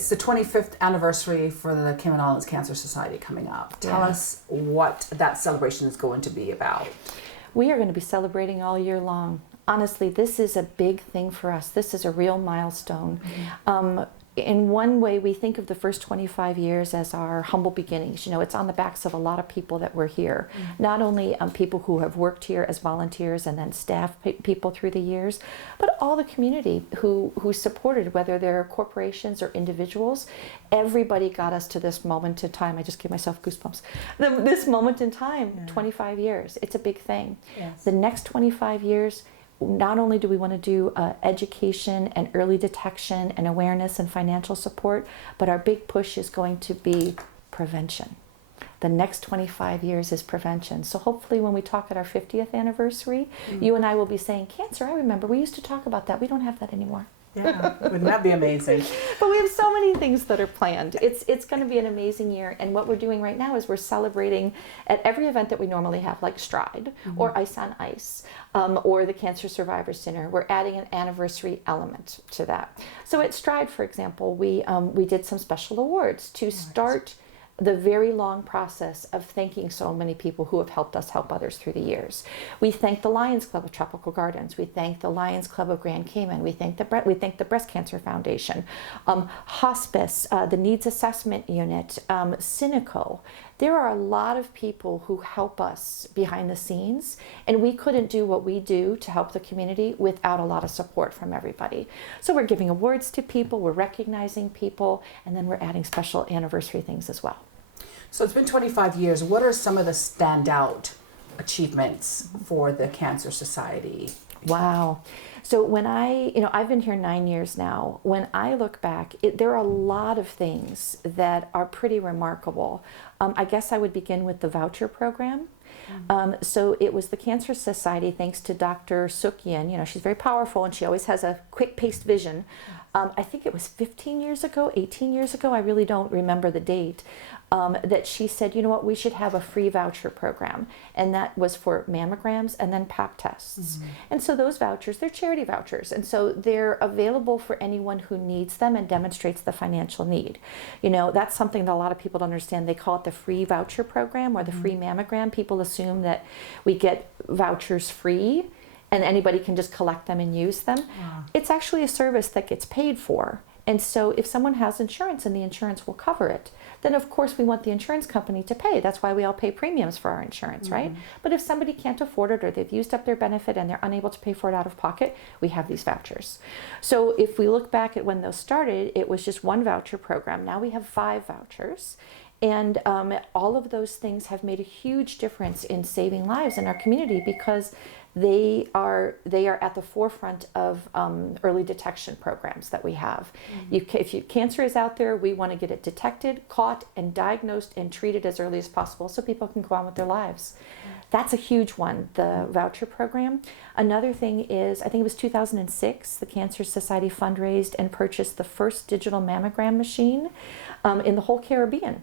it's the 25th anniversary for the Cayman Islands Cancer Society coming up. Tell us what that celebration is going to be about. We are going to be celebrating all year long. Honestly, this is a big thing for us. This is a real milestone. In one way, we think of the first 25 years as our humble beginnings. You know, it's on the backs of a lot of people that were here. Not only people who have worked here as volunteers and then staff people through the years, but all the community who supported, whether they're corporations or individuals. Everybody got us to this moment in time. I just gave myself goosebumps. This moment in time, 25 years. It's a big thing. Yes. The next 25 years, not only do we want to do education and early detection and awareness and financial support, but our big push is going to be prevention. The next 25 years is prevention. So hopefully when we talk at our 50th anniversary, you and I will be saying, cancer, I remember, we used to talk about that. We don't have that anymore. Yeah, wouldn't that be amazing? But we have so many things that are planned. It's going to be an amazing year. And what we're doing right now is we're celebrating at every event that we normally have, like Stride or Ice on Ice or the Cancer Survivors Dinner. We're adding an anniversary element to that. So at Stride, for example, we did some special awards to start the very long process of thanking so many people who have helped us help others through the years. We thank the Lions Club of Tropical Gardens. We thank the Lions Club of Grand Cayman. We thank the Breast Cancer Foundation, Hospice, the Needs Assessment Unit, Cineco. There are a lot of people who help us behind the scenes, and we couldn't do what we do to help the community without a lot of support from everybody. So we're giving awards to people, we're recognizing people, and then we're adding special anniversary things as well. So it's been 25 years. What are some of the standout achievements for the Cancer Society? Wow. So when I've been here 9 years now. When I look back, there are a lot of things that are pretty remarkable. I guess I would begin with the voucher program. So it was the Cancer Society, thanks to Dr. Sukyan. You know, she's very powerful and she always has a quick-paced vision. I think it was 15 years ago, 18 years ago, I really don't remember the date, that she said, you know what, we should have a free voucher program. And that was for mammograms and then pap tests. And so those vouchers, they're charity vouchers. And so they're available for anyone who needs them and demonstrates the financial need. You know, that's something that a lot of people don't understand. They call it the free voucher program or the free mammogram. People assume that we get vouchers free and anybody can just collect them and use them. It's actually a service that gets paid for. And so if someone has insurance and the insurance will cover it, then of course we want the insurance company to pay. That's why we all pay premiums for our insurance, right? But if somebody can't afford it or they've used up their benefit and they're unable to pay for it out of pocket, we have these vouchers. So if we look back at when those started, it was just one voucher program. Now we have 5 vouchers. And all of those things have made a huge difference in saving lives in our community because they are at the forefront of early detection programs that we have. If cancer is out there, we want to get it detected, caught, and diagnosed and treated as early as possible so people can go on with their lives. That's a huge one, the voucher program. Another thing is, I think it was 2006, the Cancer Society fundraised and purchased the first digital mammogram machine in the whole Caribbean.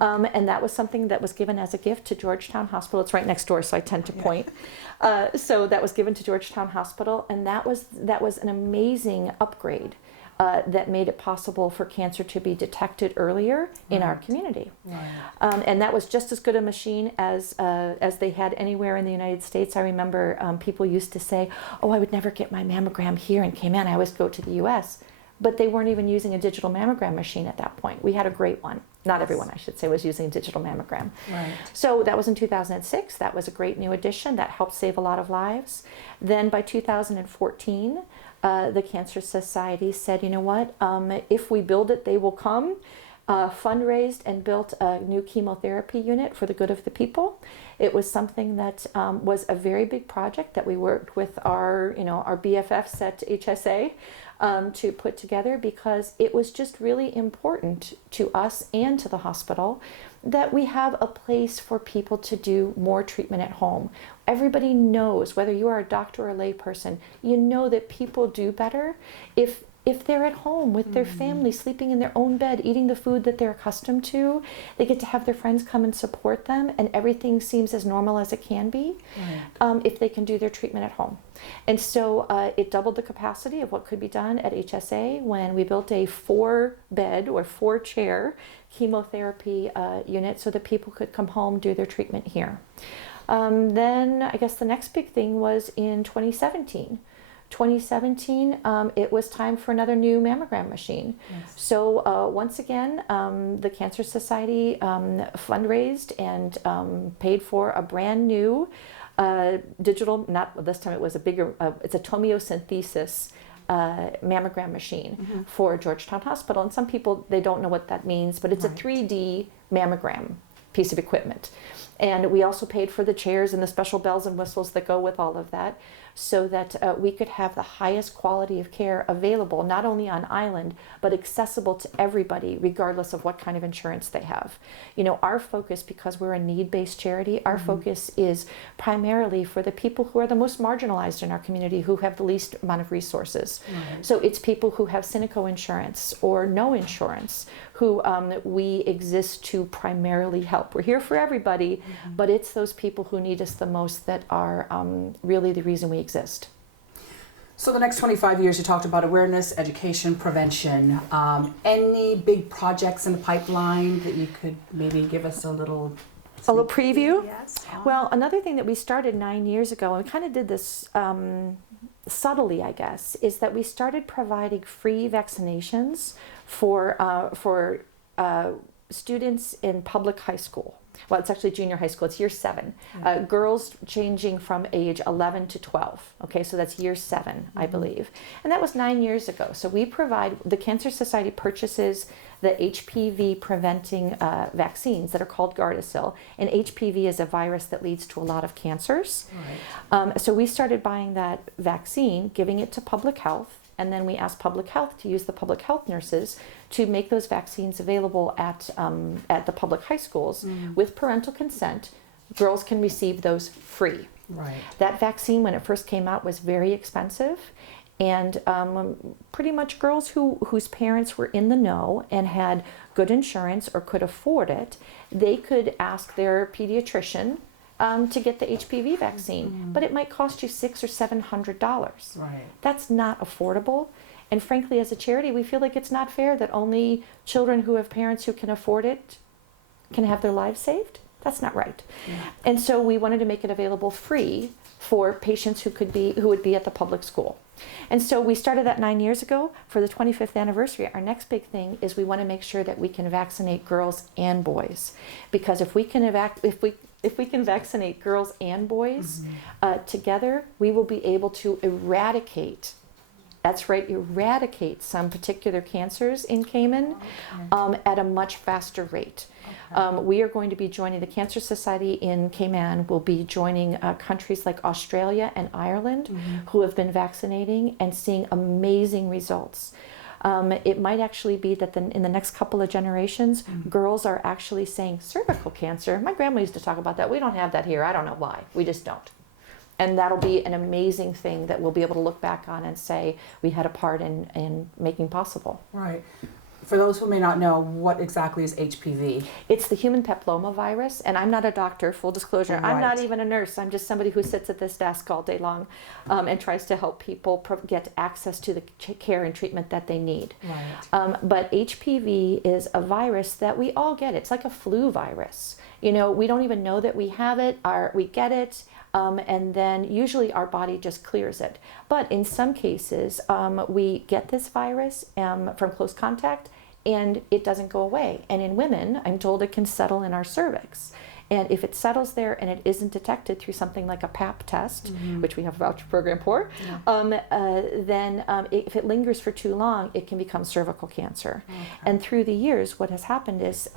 And that was something that was given as a gift to Georgetown Hospital. It's right next door, so I tend to point. So that was given to Georgetown Hospital, and that was an amazing upgrade that made it possible for cancer to be detected earlier in our community. And that was just as good a machine as they had anywhere in the United States. I remember people used to say, oh, I would never get my mammogram here in Cayman. I always go to the U.S. But they weren't even using a digital mammogram machine at that point. We had a great one. Not everyone, I should say, was using a digital mammogram. So that was in 2006. That was a great new addition that helped save a lot of lives. Then by 2014, the Cancer Society said, you know what, if we build it, they will come. Fundraised and built a new chemotherapy unit for the good of the people. It was something that was a very big project that we worked with our BFFs at HSA to put together, because it was just really important to us and to the hospital that we have a place for people to do more treatment at home. Everybody knows, whether you are a doctor or a lay person, you know that people do better if if they're at home with their family, sleeping in their own bed, eating the food that they're accustomed to, they get to have their friends come and support them, and everything seems as normal as it can be, if they can do their treatment at home. And so it doubled the capacity of what could be done at HSA when we built a 4-bed or 4-chair chemotherapy unit so that people could come home, do their treatment here. Then I guess the next big thing was in 2017. 2017, it was time for another new mammogram machine. Yes. So once again, the Cancer Society fundraised and paid for a brand new digital, not this time it was a bigger, it's a tomosynthesis mammogram machine for Georgetown Hospital. And some people, they don't know what that means, but it's a 3D mammogram piece of equipment. And we also paid for the chairs and the special bells and whistles that go with all of that, so that we could have the highest quality of care available, not only on island, but accessible to everybody, regardless of what kind of insurance they have. You know, our focus, because we're a need-based charity, our focus is primarily for the people who are the most marginalized in our community, who have the least amount of resources. So it's people who have Cynico insurance or no insurance, who we exist to primarily help. We're here for everybody, but it's those people who need us the most that are really the reason we exist. So the next 25 years, you talked about awareness, education, prevention. Any big projects in the pipeline that you could maybe give us a little preview? Yes. Well, another thing that we started 9 years ago, and we kind of did this subtly, I guess, is that we started providing free vaccinations for students in public high school. Well, it's actually junior high school. It's year 7. Girls changing from age 11 to 12. Okay, so that's year 7, I believe. And that was 9 years ago. So we provide, the Cancer Society purchases the HPV preventing vaccines that are called Gardasil. And HPV is a virus that leads to a lot of cancers. So we started buying that vaccine, giving it to public health. And then we asked public health to use the public health nurses to make those vaccines available at the public high schools with parental consent. Girls can receive those free. That vaccine, when it first came out, was very expensive. And pretty much girls whose parents were in the know and had good insurance or could afford it, they could ask their pediatrician to get the HPV vaccine, but it might cost you $600 or $700. That's not affordable. And frankly, as a charity, we feel like it's not fair that only children who have parents who can afford it can have their lives saved. That's not right. And so we wanted to make it available free for patients who would be at the public school. And so we started that 9 years ago. For the 25th anniversary, our next big thing is we want to make sure that we can vaccinate girls and boys, because if we can vaccinate girls and boys together, we will be able to eradicate. That's right, eradicate some particular cancers in Cayman at a much faster rate. We are going to be joining the Cancer Society in Cayman. Will be joining countries like Australia and Ireland who have been vaccinating and seeing amazing results. It might actually be that in the next couple of generations, girls are actually saying cervical cancer. My grandma used to talk about that. We don't have that here. I don't know why. We just don't. And that'll be an amazing thing that we'll be able to look back on and say we had a part in making possible. Right. For those who may not know, what exactly is HPV? It's the human papilloma virus, and I'm not a doctor, full disclosure. I'm not even a nurse. I'm just somebody who sits at this desk all day long and tries to help people get access to the care and treatment that they need. But HPV is a virus that we all get. It's like a flu virus. You know, we don't even know that we have it, we get it, and then usually our body just clears it. But in some cases, we get this virus from close contact, and it doesn't go away. And in women, I'm told it can settle in our cervix. And if it settles there and it isn't detected through something like a Pap test, which we have a voucher program for, then if it lingers for too long, it can become cervical cancer. And through the years, what has happened is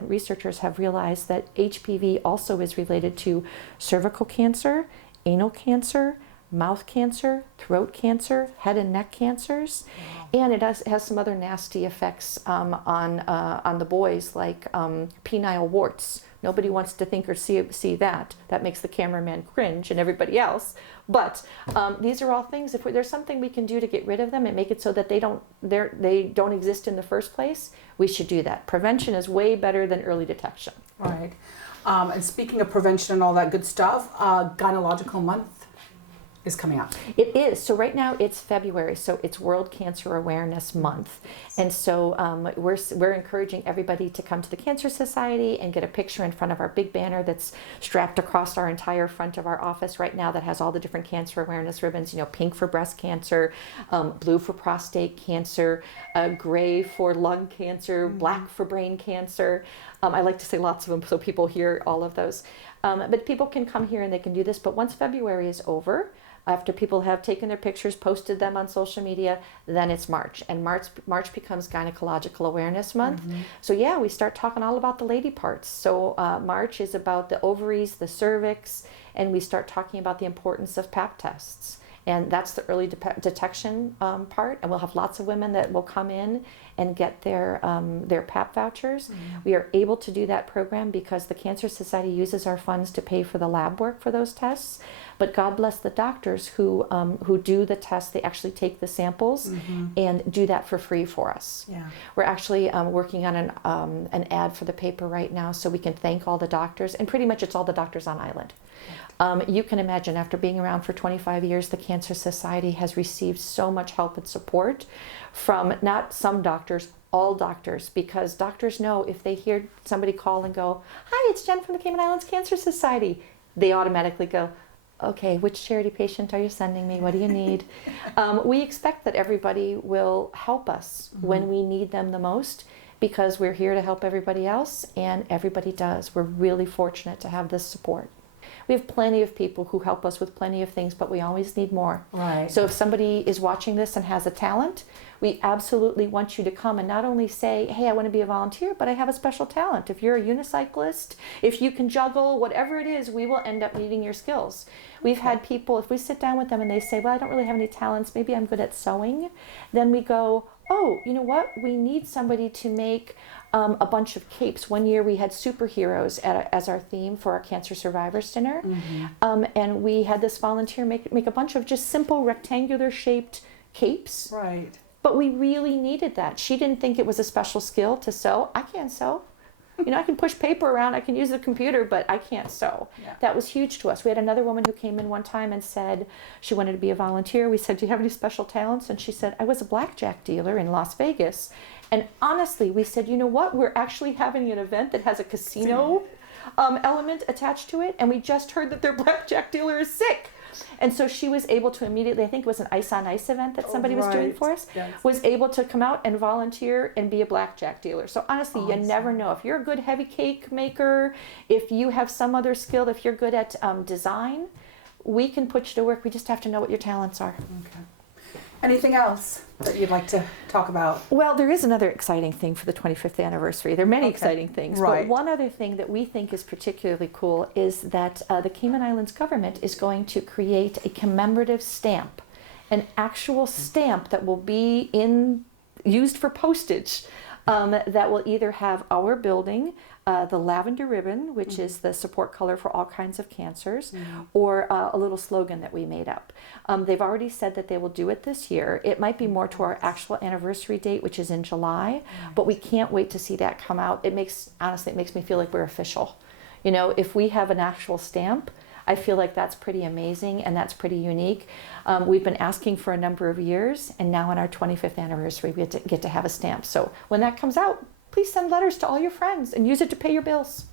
researchers have realized that HPV also is related to cervical cancer, anal cancer, mouth cancer, throat cancer, head and neck cancers, and it has some other nasty effects on the boys, like penile warts. Nobody wants to think or see that. That makes the cameraman cringe and everybody else. But these are all things. If there's something we can do to get rid of them and make it so that they don't exist in the first place, we should do that. Prevention is way better than early detection. Right. And speaking of prevention and all that good stuff, Gynecological Month is coming up. It is. So right now it's February, so it's World Cancer Awareness Month. And so we're encouraging everybody to come to the Cancer Society and get a picture in front of our big banner that's strapped across our entire front of our office right now that has all the different cancer awareness ribbons, pink for breast cancer, blue for prostate cancer, gray for lung cancer, black for brain cancer. I like to say lots of them so people hear all of those. But people can come here and they can do this. But once February is over, after people have taken their pictures, posted them on social media, then it's March. And March becomes Gynecological Awareness Month. So yeah, we start talking all about the lady parts. So March is about the ovaries, the cervix, and we start talking about the importance of Pap tests. And that's the early detection part. And we'll have lots of women that will come in and get their Pap vouchers. We are able to do that program because the Cancer Society uses our funds to pay for the lab work for those tests. But God bless the doctors who do the tests. They actually take the samples and do that for free for us. Yeah. We're actually working on an ad for the paper right now so we can thank all the doctors. And pretty much it's all the doctors on island. You can imagine after being around for 25 years, the Cancer Society has received so much help and support from not some doctors, all doctors, because doctors know if they hear somebody call and go, "Hi, it's Jen from the Cayman Islands Cancer Society," they automatically go, "Okay, which charity patient are you sending me? What do you need?" We expect that everybody will help us when we need them the most because we're here to help everybody else, and everybody does. We're really fortunate to have this support. We have plenty of people who help us with plenty of things, but we always need more. Right. So if somebody is watching this and has a talent, we absolutely want you to come and not only say, "Hey, I want to be a volunteer, but I have a special talent." If you're a unicyclist, if you can juggle, whatever it is, we will end up needing your skills. We've had people, if we sit down with them and they say, "Well, I don't really have any talents, maybe I'm good at sewing," then we go, "Oh, you know what? We need somebody to make a bunch of capes." One year we had superheroes as our theme for our Cancer Survivors Dinner. And we had this volunteer make a bunch of just simple rectangular shaped capes. Right. But we really needed that. She didn't think it was a special skill to sew. I can't sew. I can push paper around, I can use the computer, but I can't sew. Yeah. That was huge to us. We had another woman who came in one time and said she wanted to be a volunteer. We said, "Do you have any special talents?" And she said, "I was a blackjack dealer in Las Vegas." And honestly, we said, "You know what? We're actually having an event that has a casino element attached to it, and we just heard that their blackjack dealer is sick." And so she was able to immediately, I think it was an ice on ice event that somebody was doing for us, Yes. was able to come out and volunteer and be a blackjack dealer. So honestly, you never know. If you're a good heavy cake maker, if you have some other skill, if you're good at design, we can put you to work. We just have to know what your talents are. Okay. Anything else that you'd like to talk about? Well, there is another exciting thing for the 25th anniversary. There are many exciting things, Right. but one other thing that we think is particularly cool is that the Cayman Islands government is going to create a commemorative stamp, an actual stamp that will be used for postage, that will either have our building, the lavender ribbon, which is the support color for all kinds of cancers, or a little slogan that we made up. They've already said that they will do it this year. It might be more to our actual anniversary date, which is in July, but we can't wait to see that come out. Honestly, it makes me feel like we're official. If we have an actual stamp, I feel like that's pretty amazing and that's pretty unique. We've been asking for a number of years, and now on our 25th anniversary, we get to have a stamp. So when that comes out, please send letters to all your friends and use it to pay your bills.